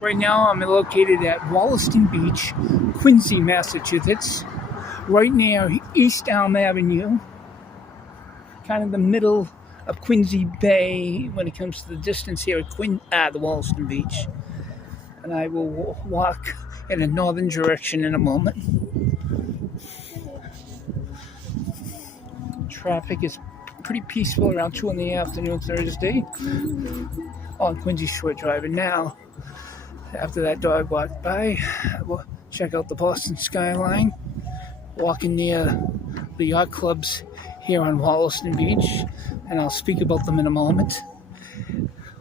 Right now, I'm located at Wollaston Beache, Quincy, Massachusetts, right near East Elm Avenue, kind of the middle of Quincy Bay when it comes to the distance here at the Wollaston Beache. And I will walk in a northern direction in a moment. Traffic is pretty peaceful around 2 in the afternoon Thursday on Quincy Shore Drive. And now, after that dog walked by, we'll check out the Boston skyline, walking near the yacht clubs here on Wollaston Beache, and I'll speak about them in a moment.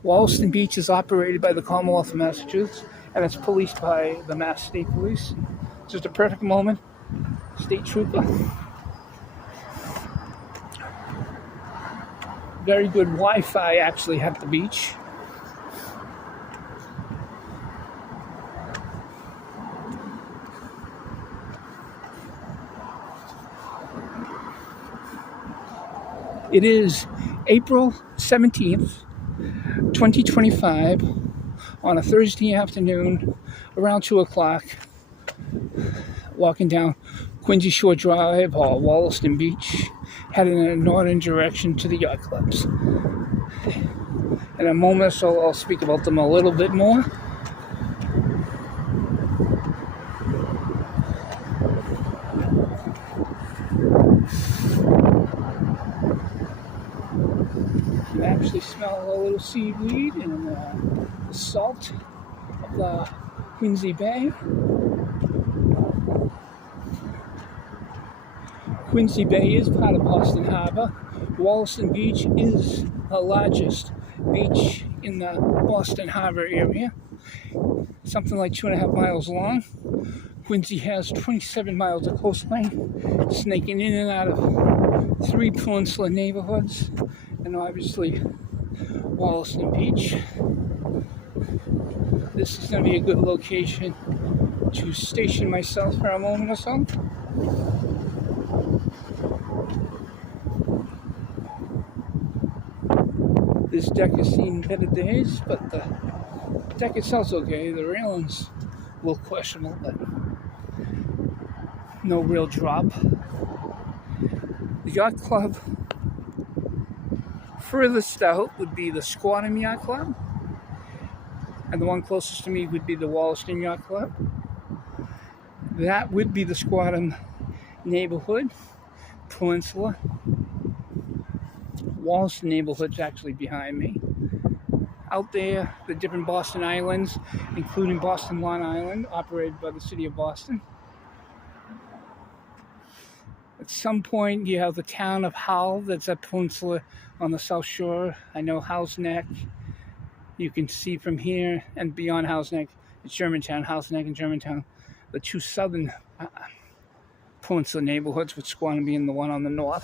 Wollaston Beache is operated by the Commonwealth of Massachusetts, and it's policed by the Mass State Police. Just a perfect moment. State Trooper. Very good Wi-Fi actually at the beach. It is April 17th, 2025, on a Thursday afternoon, around 2 o'clock, walking down Quincy Shore Drive or Wollaston Beache, heading in a northern direction to the yacht clubs. In a moment, so I'll speak about them a little bit more. You can actually smell a little seaweed and the salt of the Quincy Bay. Quincy Bay is part of Boston Harbor. Wollaston Beach is the largest beach in the Boston Harbor area, something like 2.5 miles long. Quincy has 27 miles of coastline, snaking in and out of 3 peninsula neighborhoods, and obviously Wollaston Beach. This is going to be a good location to station myself for a moment or so. This deck has seen better days, but the deck itself's okay. The railing's a little questionable, but no real drop. The yacht club furthest out would be the Squattam Yacht Club, and the one closest to me would be the Wollaston Yacht Club. That would be the Squattam neighborhood, peninsula. Wollaston neighborhood's actually behind me. Out there, the different Boston islands, including Boston Long Island, operated by the city of Boston. At some point, you have the town of Hull, that's a peninsula on the south shore. I know How's Neck. You can see from here and beyond How's Neck, it's Germantown, How's Neck and Germantown, the two southern peninsula neighborhoods, with Squattam being the one on the north.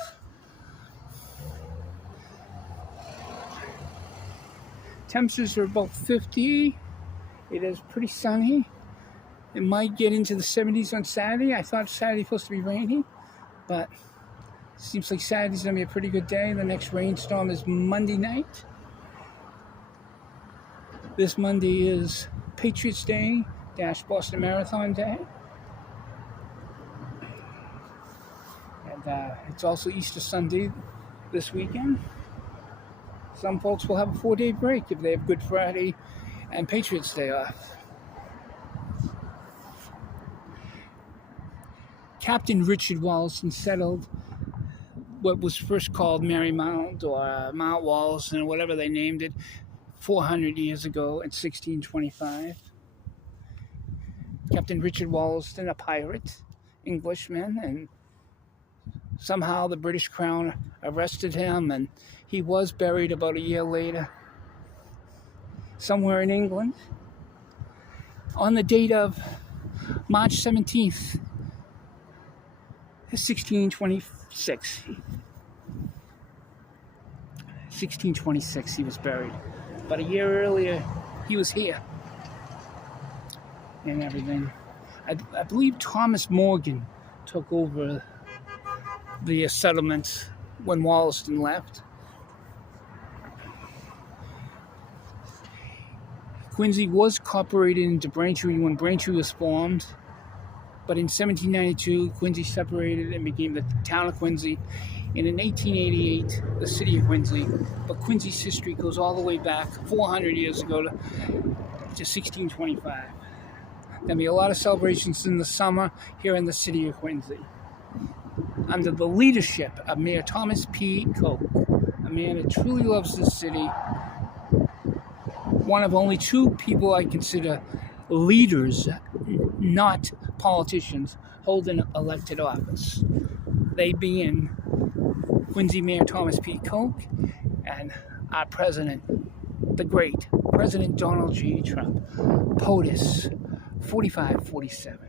Temperatures are about 50. It is pretty sunny. It might get into the 70s on Saturday. I thought Saturday was supposed to be rainy, but it seems like Saturday's going to be a pretty good day. The next rainstorm is Monday night. This Monday is Patriots Day / Boston Marathon Day. And it's also Easter Sunday this weekend. Some folks will have a 4-day break if they have Good Friday and Patriots Day off. Captain Richard Wollaston settled what was first called Marymount or Mount Wollaston, or whatever they named it, 400 years ago in 1625. Captain Richard Wollaston, a pirate, Englishman, and somehow the British Crown arrested him, and he was buried about a year later, somewhere in England, on the date of March 17th, 1626. 1626 he was buried. About a year earlier, he was here and everything. I believe Thomas Morgan took over the settlements when Wollaston left. Quincy was incorporated into Braintree when Braintree was formed, but in 1792, Quincy separated and became the town of Quincy, and in 1888, the city of Quincy. But Quincy's history goes all the way back 400 years ago to 1625. There'll be a lot of celebrations in the summer here in the city of Quincy, under the leadership of Mayor Thomas P. Koch, a man that truly loves this city. One of only two people I consider leaders, not politicians, holding elected office. They being Quincy Mayor Thomas P. Koch and our president, the great President Donald J. Trump, POTUS 4547.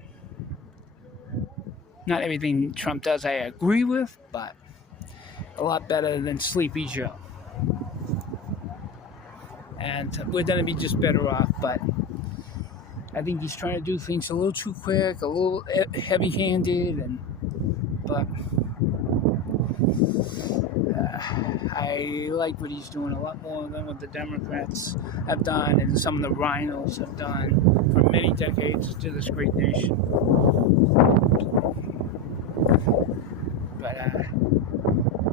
Not everything Trump does I agree with, but a lot better than Sleepy Joe. And we're going to be just better off, but I think he's trying to do things a little too quick, a little heavy-handed, but I like what he's doing a lot more than what the Democrats have done and some of the rhinos have done for many decades to this great nation. But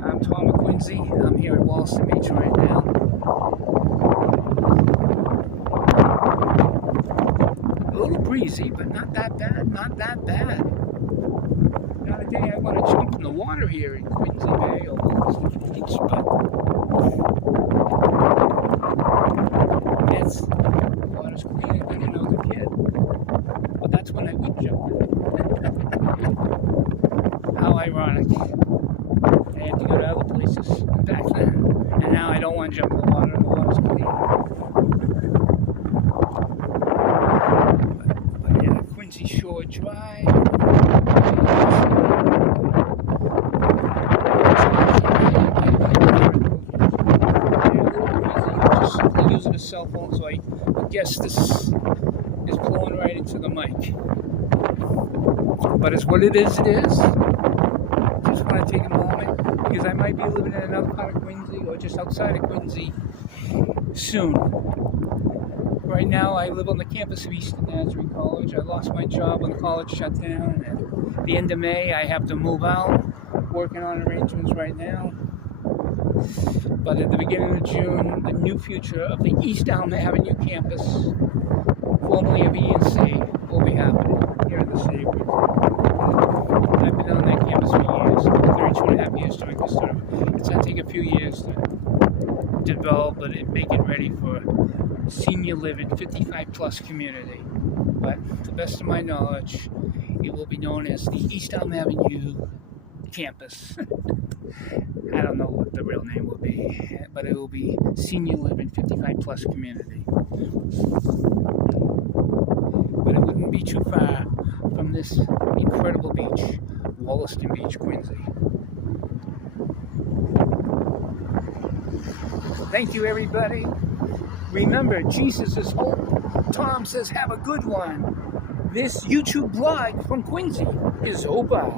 I'm TomOfQuincy. I'm here at Wollaston Beache right now. A little breezy, but not that bad. Not that bad. The other day I want to jump in the water here in Quincy Bay or Wollaston Beach, but the water's cleaner than another kid. But that's when I would jump. How ironic. I had to go to other places back then, and now I don't want to jump in the water, and the water's clean. But yeah, Quincy Shore Drive. Using a cell phone, so I guess this is blowing right into the mic. But it's what it is, it is. Just want to take a moment, because I might be living in another part of Quincy, or just outside of Quincy soon. Right now, I live on the campus of Eastern Nazarene College. I lost my job when the college shut down. At the end of May, I have to move out. Working on arrangements right now. But at the beginning of June, the new future of the East Elm Avenue campus, formerly of ENC, will be happening here in the city of Quincy. I've been on that campus for years, 32 and a half years during this term. It's going to take a few years to develop and make it ready for senior living, 55-plus community. But to the best of my knowledge, it will be known as the East Elm Avenue campus. I don't know what the real name will be, but it will be senior living 55-plus community. But it wouldn't be too far from this incredible beach, Wollaston Beache, Quincy. Thank you, everybody. Remember, Jesus is hope. Tom says, have a good one. This YouTube blog from Quincy is over.